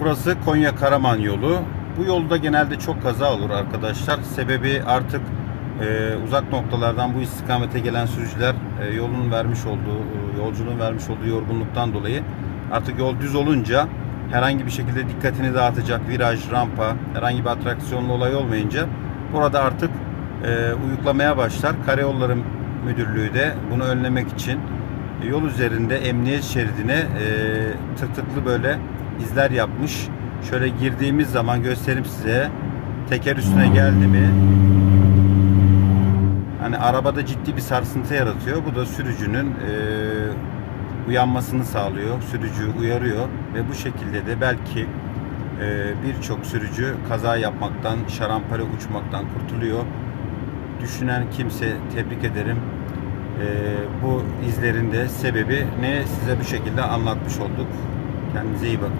Burası Konya Karaman yolu. Bu yolda genelde çok kaza olur arkadaşlar. Sebebi artık e, uzak noktalardan bu istikamete gelen sürücüler e, yolun vermiş olduğu, e, yolculuğun vermiş olduğu yorgunluktan dolayı artık yol düz olunca herhangi bir şekilde dikkatini dağıtacak viraj, rampa, herhangi bir atraksiyonlu olay olmayınca burada artık e, uyuklamaya başlar. Karayolları Müdürlüğü de bunu önlemek için yol üzerinde emniyet şeridine e, tırtıklı böyle izler yapmış. Şöyle girdiğimiz zaman göstereyim size. Teker üstüne geldi mi? Hani arabada ciddi bir sarsıntı yaratıyor. Bu da sürücünün e, uyanmasını sağlıyor. Sürücüyü uyarıyor ve bu şekilde de belki e, birçok sürücü kaza yapmaktan, şarampole uçmaktan kurtuluyor. Düşünen kimse tebrik ederim. E, bu izlerin de sebebi ne size bu şekilde anlatmış olduk. dann Seeberg.